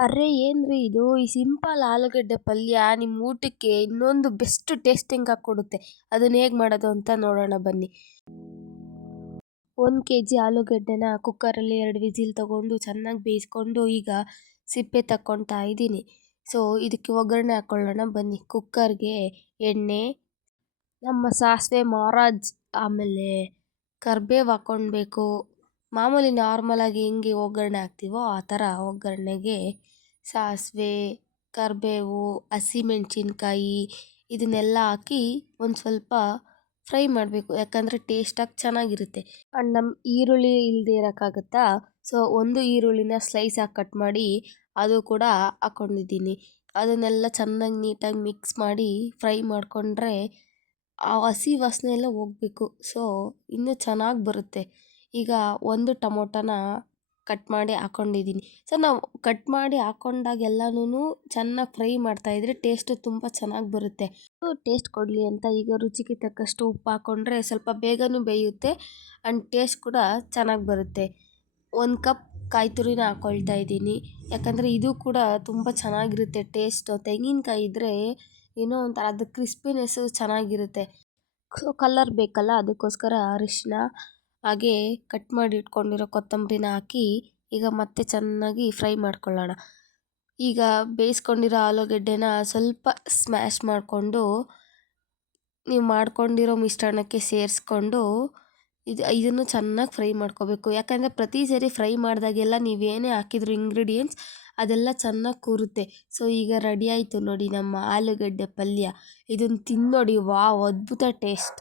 ಅರೆ ಏನ್ರಿ ಇದು? ಈ ಸಿಂಪಲ್ ಆಲೂಗಡ್ಡೆ ಪಲ್ಯ ನಿಮ್ಮ ಊಟಕ್ಕೆ ಇನ್ನೊಂದು ಬೆಸ್ಟ್ ಟೇಸ್ಟಿಂಗ್ ಆಗಿ ಕೊಡುತ್ತೆ. ಅದನ್ನ ಹೇಗೆ ಮಾಡೋದು ಅಂತ ನೋಡೋಣ ಬನ್ನಿ. ಒಂದು ಕೆ ಜಿ ಆಲೂಗಡ್ಡೆನ ಕುಕ್ಕರಲ್ಲಿ ಎರಡು ವಿಸಿಲ್ ತಗೊಂಡು ಚೆನ್ನಾಗಿ ಬೇಯಿಸ್ಕೊಂಡು ಈಗ ಸಿಪ್ಪೆ ತಕ್ಕೊತಾ ಇದ್ದೀನಿ. ಸೊ ಇದಕ್ಕೆ ಒಗ್ಗರಣೆ ಹಾಕ್ಕೊಳ್ಳೋಣ ಬನ್ನಿ. ಕುಕ್ಕರ್ಗೆ ಎಣ್ಣೆ, ನಮ್ಮ ಸಾಸಿವೆ ಮಹಾರಾಜ್ ಆಮೇಲೆ ಕರ್ಬೇವು ಹಾಕ್ಕೊಳ್ಬೇಕು. ಮಾಮೂಲಿ ನಾರ್ಮಲಾಗಿ ಹೆಂಗೆ ಒಗ್ಗರಣೆ ಹಾಕ್ತೀವೋ ಆ ಥರ ಒಗ್ಗರಣೆಗೆ ಸಾಸಿವೆ, ಕರಿಬೇವು, ಹಸಿಮೆಣ್ಸಿನ್ಕಾಯಿ ಇದನ್ನೆಲ್ಲ ಹಾಕಿ ಒಂದು ಸ್ವಲ್ಪ ಫ್ರೈ ಮಾಡಬೇಕು. ಯಾಕಂದರೆ ಟೇಸ್ಟಾಗಿ ಚೆನ್ನಾಗಿರುತ್ತೆ. ಆ್ಯಂಡ್ ನಮ್ಮ ಈರುಳ್ಳಿ ಇಲ್ಲದೆ ಇರೋಕ್ಕಾಗತ್ತಾ? ಸೊ ಒಂದು ಈರುಳ್ಳಿನ ಸ್ಲೈಸಾಗಿ ಕಟ್ ಮಾಡಿ ಅದು ಕೂಡ ಹಾಕ್ಕೊಂಡಿದ್ದೀನಿ ಅದನ್ನೆಲ್ಲ ಚೆನ್ನಾಗಿ ನೀಟಾಗಿ ಮಿಕ್ಸ್ ಮಾಡಿ ಫ್ರೈ ಮಾಡಿಕೊಂಡ್ರೆ ಆ ಹಸಿ ವಾಸನೆ ಎಲ್ಲ ಹೋಗಬೇಕು. ಸೊ ಇನ್ನೂ ಚೆನ್ನಾಗಿ ಬರುತ್ತೆ. ಈಗ ಒಂದು ಟೊಮೊಟೊನ ಕಟ್ ಮಾಡಿ ಹಾಕೊಂಡಿದ್ದೀನಿ. ಸೊ, ನಾವು ಕಟ್ ಮಾಡಿ ಹಾಕೊಂಡಾಗೆಲ್ಲನೂ ಚೆನ್ನಾಗಿ ಫ್ರೈ ಮಾಡ್ತಾಯಿದ್ರೆ ಟೇಸ್ಟು ತುಂಬ ಚೆನ್ನಾಗಿ ಬರುತ್ತೆ. ಟೇಸ್ಟ್ ಕೊಡಲಿ ಅಂತ ಈಗ ರುಚಿಗೆ ತಕ್ಕಷ್ಟು ಉಪ್ಪು ಹಾಕ್ಕೊಂಡ್ರೆ ಸ್ವಲ್ಪ ಬೇಗನೂ ಬೇಯುತ್ತೆ ಆ್ಯಂಡ್ ಟೇಸ್ಟ್ ಕೂಡ ಚೆನ್ನಾಗಿ ಬರುತ್ತೆ. ಒಂದು ಕಪ್ ಕಾಯಿ ತುರಿನ ಹಾಕ್ಕೊಳ್ತಾ ಇದ್ದೀನಿ. ಯಾಕಂದರೆ ಇದು ಕೂಡ ತುಂಬ ಚೆನ್ನಾಗಿರುತ್ತೆ ಟೇಸ್ಟು. ತೆಂಗಿನಕಾಯಿ ಇದ್ದರೆ ಏನೋ ಒಂಥರ ಅದು ಕ್ರಿಸ್ಪಿನೆಸ್ಸು ಚೆನ್ನಾಗಿರುತ್ತೆ. ಸೊ ಕಲ್ಲರ್ ಬೇಕಲ್ಲ ಅದಕ್ಕೋಸ್ಕರ ಅರಿಶಿನ ಹಾಗೆ ಕಟ್ ಮಾಡಿ ಇಟ್ಕೊಂಡಿರೋ ಕೊತ್ತಂಬರಿನ ಹಾಕಿ ಈಗ ಮತ್ತೆ ಚೆನ್ನಾಗಿ ಫ್ರೈ ಮಾಡ್ಕೊಳ್ಳೋಣ. ಈಗ ಬೇಯಿಸ್ಕೊಂಡಿರೋ ಆಲೂಗಡ್ಡೆನ ಸ್ವಲ್ಪ ಸ್ಮ್ಯಾಶ್ ಮಾಡಿಕೊಂಡು ನೀವು ಮಾಡ್ಕೊಂಡಿರೋ ಮಿಶ್ರಣಕ್ಕೆ ಸೇರಿಸ್ಕೊಂಡು ಇದು, ಇದನ್ನು ಚೆನ್ನಾಗಿ ಫ್ರೈ ಮಾಡ್ಕೋಬೇಕು. ಯಾಕಂದರೆ ಪ್ರತಿ ಸರಿ ಫ್ರೈ ಮಾಡಿದಾಗೆಲ್ಲ ನೀವೇನೇ ಹಾಕಿದ್ರು ಇಂಗ್ರೀಡಿಯೆಂಟ್ಸ್ ಅದೆಲ್ಲ ಚೆನ್ನಾಗಿ ಕೂರುತ್ತೆ. ಸೊ ಈಗ ರೆಡಿ ಆಯಿತು ನೋಡಿ ನಮ್ಮ ಆಲೂಗಡ್ಡೆ ಪಲ್ಯ. ಇದನ್ನು ತಿಂದು ನೋಡಿ ವಾವ್, ಅದ್ಭುತ ಟೇಸ್ಟ್